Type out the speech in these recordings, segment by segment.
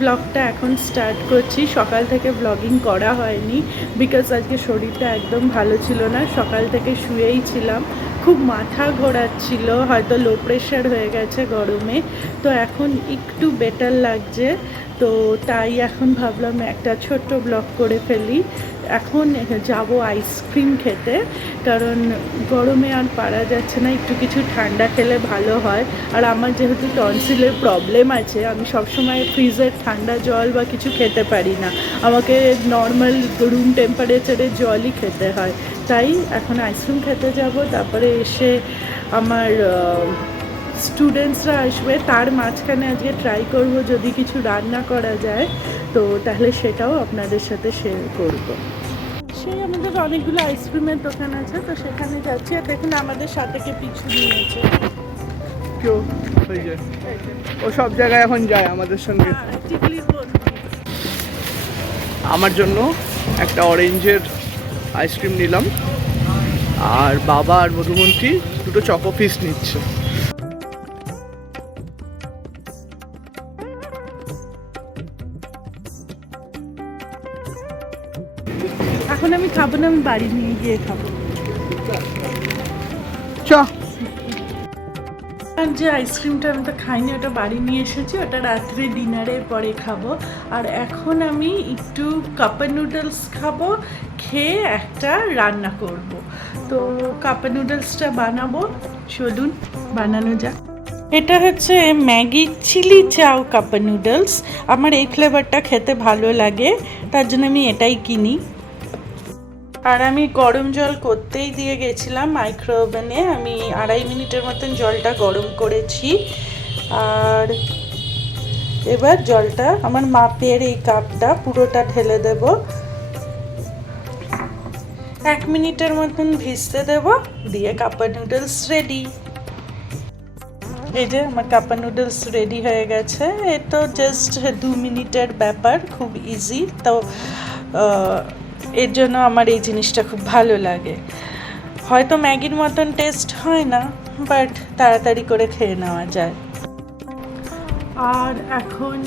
ব্লগটা এখন স্টার্ট করছি। সকাল থেকে ব্লগিং করা হয়নি, বিকজ আজকে শরীরটা একদম ভালো ছিল না। সকাল থেকে শুয়েই ছিলাম, খুব মাথা ঘোরাচ্ছিল, হয়তো লো প্রেশার হয়ে গেছে গরমে। তো এখন একটু বেটার লাগছে, তো তাই এখন ভাবলাম একটা ছোট্ট ব্লগ করে ফেলি। এখন যাব আইসক্রিম খেতে, কারণ গরমে আর পারা যাচ্ছে না, একটু কিছু ঠান্ডা খেলে ভালো হয়। আর আমার যেহেতু টনসিলের প্রবলেম আছে, আমি সবসময় ফ্রিজের ঠান্ডা জল বা কিছু খেতে পারি না, আমাকে নর্মাল রুম টেম্পারেচারের জলই খেতে হয়। তাই এখন আইসক্রিম খেতে যাব, তারপরে এসে আমার স্টুডেন্টসরা আসবে, তার মাঝখানে আজকে ট্রাই করব যদি কিছু রান্না করা যায়, তো তাহলে সেটাও আপনাদের সাথে শেয়ার করব। সেই আমাদের অনেকগুলো আইসক্রিমের দোকান আছে, তো সেখানে যাচ্ছি। আর দেখুন আমাদের সাথে কে পিছু নিয়েছে, কেউ হয়ে যায়, ও সব জায়গায় এখন যায় আমাদের সঙ্গে। আমার জন্য একটা অরেঞ্জের আইসক্রিম নিলাম, আর বাবা আর মধুমন্তী দুটো চকো পিস নিচ্ছে। এখন আমি খাবো না, আমি বাড়ি নিয়ে গিয়ে খাবো। চ আর যে আইসক্রিমটা আমি তো খাইনি, ওটা বাড়ি নিয়ে এসেছি, ওটা রাত্রে ডিনারের পরে খাবো। আর এখন আমি একটু কাপের নুডলস খাবো, খেয়ে একটা রান্না করব। তো কাপের নুডলসটা বানাবো, চলুন বানানো যাক। এটা হচ্ছে ম্যাগি চিলি চাও কাপের নুডলস। আমার এই ফ্লেভারটা খেতে ভালো লাগে, তার জন্য আমি এটাই কিনি। আর আমি গরম জল করতেই দিয়ে গেছিলাম মাইক্রো ওভেনে, আমি 2.5 মিনিটের মতন জলটা গরম করেছি। আর এবার জলটা আমার মাপের এই কাপটা পুরোটা ঢেলে দেব, 1 মিনিটের মতন ভিজতে দেব, দিয়ে কাপের নুডলস রেডি। এই যে আমার কাপের নুডলস রেডি হয়ে গেছে। এ তো জাস্ট 2 মিনিটের ব্যাপার, খুব ইজি। তো এর জন্য আমার এই জিনিসটা খুব ভালো লাগে। হয়তো ম্যাগির মতন টেস্ট হয় না, বাট তাড়াতাড়ি করে খেয়ে নেওয়া যায়। আর এখন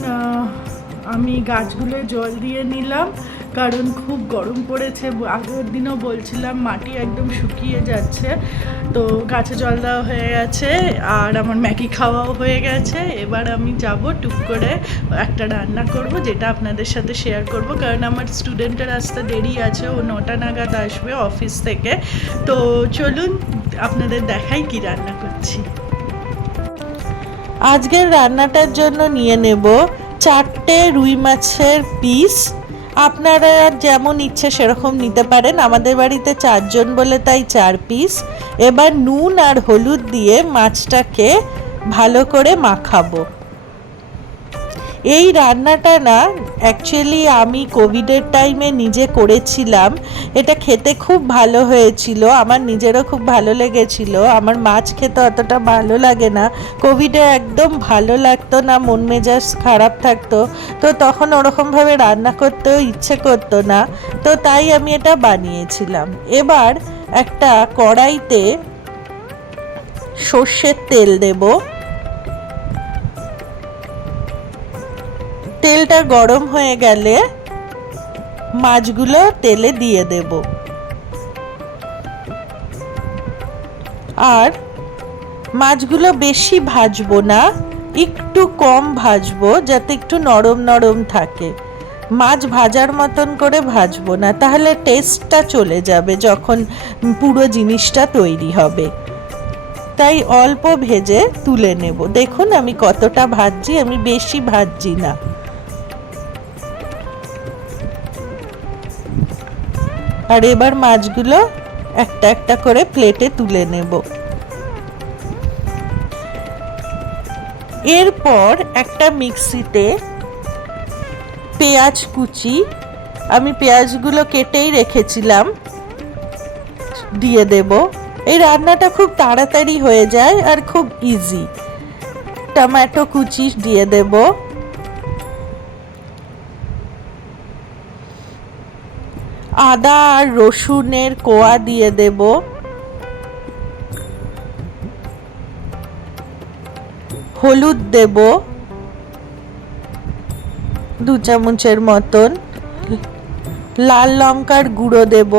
আমি গাছগুলোয় জল দিয়ে নিলাম, কারণ খুব গরম পড়েছে। আগের দিনও বলছিলাম মাটি একদম শুকিয়ে যাচ্ছে। তো গাছে জল দেওয়া হয়ে গেছে, আর আমার ম্যাগি খাওয়াও হয়ে গেছে। এবার আমি যাব টুক করে একটা রান্না করব, যেটা আপনাদের সাথে শেয়ার করব, কারণ আমার স্টুডেন্টের আসতে দেরি আছে, ও 9টা নাগাদ আসবে অফিস থেকে। তো চলুন আপনাদের দেখাই কি রান্না করছি। আজকের রান্নাটার জন্য নিয়ে নেব 4টে রুই মাছের পিস। আপনারা যেমন ইচ্ছে সেরকম নিতে পারেন, আমাদের বাড়িতে 4 জন বলে তাই 4 পিস। এবার নুন আর হলুদ দিয়ে মাছটাকে ভালো করে মাখাবো। এই রান্নাটা না অ্যাকচুয়ালি আমি কোভিডের টাইমে নিজে করেছিলাম, এটা খেতে খুব ভালো হয়েছিল, আমার নিজেরও খুব ভালো লেগেছিল। আমার মাছ খেতে অতটা ভালো লাগে না, কোভিডে একদম ভালো লাগতো না, মন মেজাজ খারাপ থাকতো, তো তখন ওরকমভাবে রান্না করতেও ইচ্ছে করতো না, তো তাই আমি এটা বানিয়েছিলাম। এবার একটা কড়াইতে সর্ষের তেল দেব, তেলটা গরম হয়ে গেলে মাছগুলো তেলে দিয়ে দেব। আর মাছগুলো বেশি ভাজবো না, একটু কম ভাজবো, যাতে একটু নরম নরম থাকে। মাছ ভাজার মতন করে ভাজবো না, তাহলে টেস্টটা চলে যাবে যখন পুরো জিনিসটা তৈরি হবে। তাই অল্প ভেজে তুলে নেব। দেখুন আমি কতটা ভাজছি, আমি বেশি ভাজছি না। আর এবার মাছগুলো একটা একটা করে প্লেটে তুলে নেব। এরপর একটা মিক্সিতে পেঁয়াজ কুচি, আমি পেঁয়াজগুলো কেটেই রেখেছিলাম, দিয়ে দেব। এই রান্নাটা খুব তাড়াতাড়ি হয়ে যায় আর খুব ইজি। টমেটো কুচি দিয়ে দেব, আদা আর রসুনের কোয়া দিয়ে দেব, হলুদ দেব, 2 চামচের মতন লাল লঙ্কার গুঁড়ো দেব,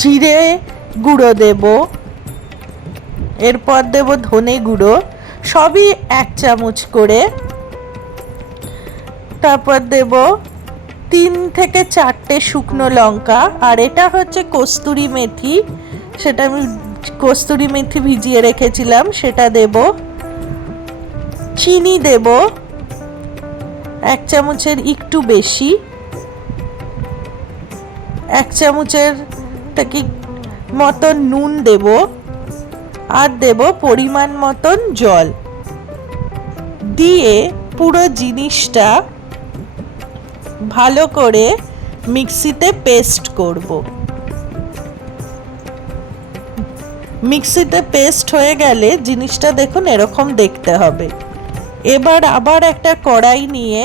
জিরে গুঁড়ো দেব, এরপর দেব ধনে গুঁড়ো, সবই 1 চামচ করে। তারপর দেব 3 থেকে 4টে শুকনো লঙ্কা, আর এটা হচ্ছে কস্তুরি মেথি, সেটা আমি কস্তুরি মেথি ভিজিয়ে রেখেছিলাম, সেটা দেব। চিনি দেব 1 চামচের একটু বেশি, 1 চামচের থেকে মতন নুন দেব, আর দেব পরিমাণ মতন জল দিয়ে পুরো জিনিসটা ভালো করে মিক্সিতে পেস্ট করব। মিক্সিতে পেস্ট হয়ে গেলে জিনিসটা দেখুন এরকম দেখতে হবে। এবার আবার একটা কড়াই নিয়ে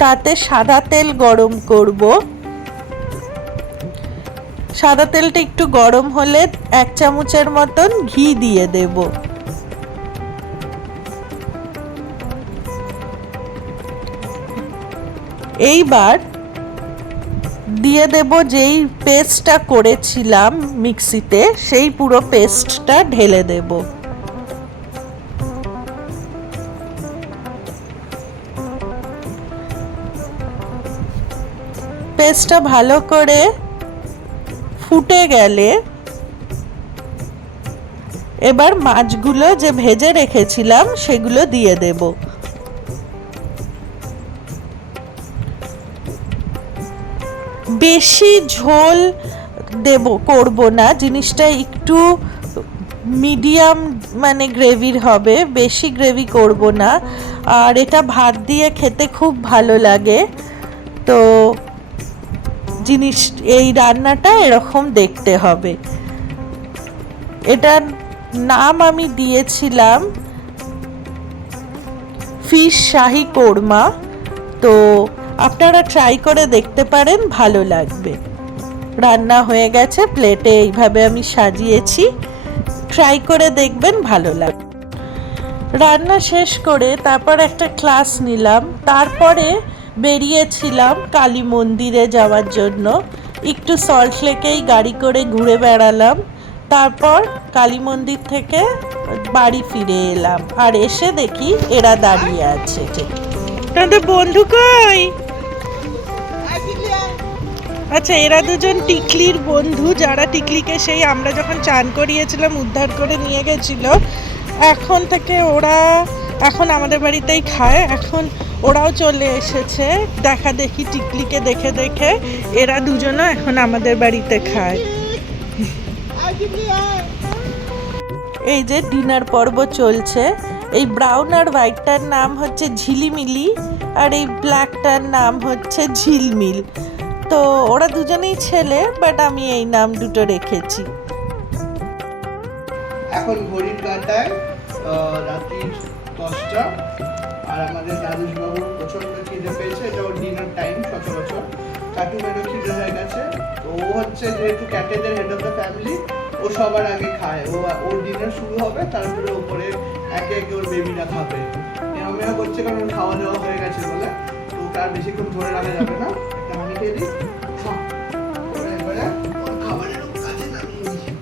তাতে সাদা তেল গরম করব। সাদা তেলটা একটু গরম হলে 1 চামচের মতন ঘি দিয়ে দেব। এইবার দিয়ে দেব যেই পেস্টটা করেছিলাম মিক্সিতে, সেই পুরো পেস্টটা ঢেলে দেব। পেস্টটা ভালো করে ফুটে গেলে এবার মাছগুলো যে ভেজে রেখেছিলাম সেগুলো দিয়ে দেব। বেশি ঝোল করব না, জিনিসটা একটু মিডিয়াম মানে গ্রেভির হবে, বেশি গ্রেভি করব না। আর এটা ভাত দিয়ে খেতে খুব ভালো লাগে। তো এই রান্নাটা এরকম দেখতে হবে। এটার নাম আমি দিয়েছিলাম ফিশ শাহি কোরমা। তো আপনারা ট্রাই করে দেখতে পারেন, ভালো লাগবে। রান্না হয়ে গেছে, প্লেটে এইভাবে আমি সাজিয়েছি, ট্রাই করে দেখবেন, ভালো লাগবে। রান্না শেষ করে তারপর একটা ক্লাস নিলাম, তারপরে বেরিয়েছিলাম কালী মন্দিরে যাওয়ার জন্য। একটু সল্টলেকেই গাড়ি করে ঘুরে বেড়ালাম, তারপর কালী মন্দির থেকে বাড়ি ফিরে এলাম। আর এসে দেখি এরা দাঁড়িয়ে আছে। তোদের বন্ধু কই? আচ্ছা, এরা দুজন টিকলির বন্ধু, যারা টিকলিকে সেই আমরা যখন চান করিয়েছিলাম উদ্ধার করে নিয়ে গেছিল। এখন আমাদের বাড়িতেই খায়। এখন ওরাও চলে এসেছে দেখা দেখি টিকলিকে দেখে দেখে। এরা দুজনও এখন আমাদের বাড়িতে খায়। এই যে ডিনার পর্ব চলছে। এই ব্রাউন আর হোয়াইটটার নাম হচ্ছে ঝিলিমিলি, আর এই ব্ল্যাকটার নাম হচ্ছে ঝিলমিল। তো ওরা দুজনেই ছেলে, বাট আমি এই নাম দুটো রেখেছি। এখন ঘড়ির কাঁটায় রাত্রি 10টা, আর আমাদের দাদুষ বাবুর প্রচন্ড খিদে পেয়েছে। এটা ওর ডিনার টাইম সচরাচর। কাটুমেরও খিদে হয়ে গেছে। তো ও হচ্ছে যেহেতু ক্যাটেদের হেড অফ দ্য ফ্যামিলি, ও সবার আগে খায়। ওর ডিনার শুরু হবে, তারপরে ওপরে একে একে ওর বেবিরা খাবে। এরমেয়া করছে কারণ ওর খাওয়া দাওয়া হয়ে গেছে বলে। তো তার বেশিক্ষণ ধরে রাখা যাবে না। এটা আমি খেয়ে দিই। এবারে ওর খাবারের কাছে নামিয়ে দিই।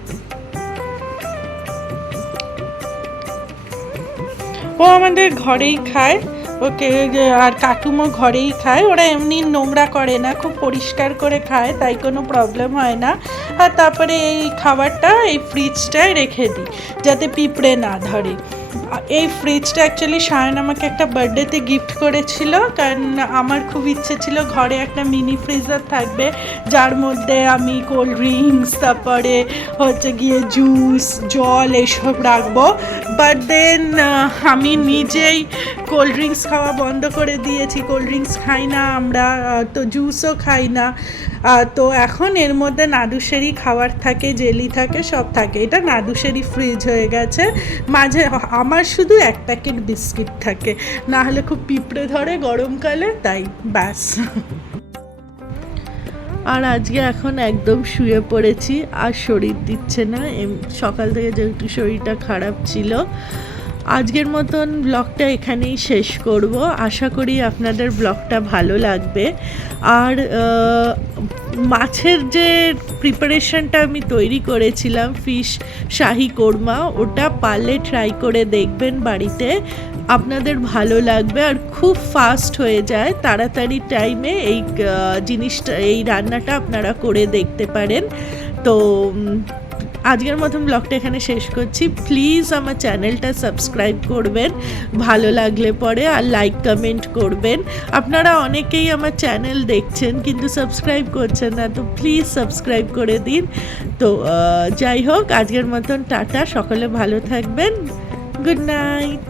ও আমাদের ঘরেই খায়, ওকে আর কাটুমও ঘরেই খায়। ওরা এমনি নোংরা করে না, খুব পরিষ্কার করে খায়, তাই কোনো প্রবলেম হয় না। আর তারপরে এই খাবারটা এই ফ্রিজটায় রেখে দিই যাতে পিঁপড়ে না ধরে। এই ফ্রিজটা অ্যাকচুয়ালি সায়ন আমাকে একটা বার্থডেতে গিফট করেছিল, কারণ আমার খুব ইচ্ছে ছিল ঘরে একটা মিনি ফ্রিজার থাকবে, যার মধ্যে আমি কোল্ড ড্রিঙ্কস, তারপরে হচ্ছে গিয়ে জুস, জল এইসব রাখবো। বাট দেন আমি নিজেই কোল্ড ড্রিঙ্কস খাওয়া বন্ধ করে দিয়েছি। কোল্ড ড্রিঙ্কস খাই না আমরা, তো জুসও খাই না। তো এখন এর মধ্যে নাদুসেরই খাবার থাকে, জেলি থাকে, সব থাকে। এটা নাদুসেরই ফ্রিজ হয়ে গেছে। মাঝে আমার শুধু 1 প্যাকেট বিস্কিট থাকে, না হলে খুব পিঁপড়ে ধরে গরমকালে, তাই ব্যাস। আর আজকে এখন একদম শুয়ে পড়েছি, আর শরীর দিচ্ছে না। সকাল থেকে যেহেতু শরীরটা খারাপ ছিল, আজকের মতন ব্লগটা এখানেই শেষ করব। আশা করি আপনাদের ব্লগটা ভালো লাগবে। আর মাছের যে প্রিপারেশনটা আমি তৈরি করেছিলাম ফিশ শাহি কোরমা, ওটা পারলে ট্রাই করে দেখবেন বাড়িতে, আপনাদের ভালো লাগবে। আর খুব ফাস্ট হয়ে যায়, তাড়াতাড়ি টাইমে এই জিনিসটা, এই রান্নাটা আপনারা করে দেখতে পারেন। তো আজকের মতন ব্লগটা এখানে শেষ করছি। প্লিজ আমার চ্যানেলটা সাবস্ক্রাইব করবেন ভালো লাগলে পরে, আর লাইক কমেন্ট করবেন। আপনারা অনেকেই আমার চ্যানেল দেখছেন কিন্তু সাবস্ক্রাইব করছেন না, তো প্লিজ সাবস্ক্রাইব করে দিন। তো যাই হোক, আজকের মতন টাটা, সকলে ভালো থাকবেন, গুড নাইট।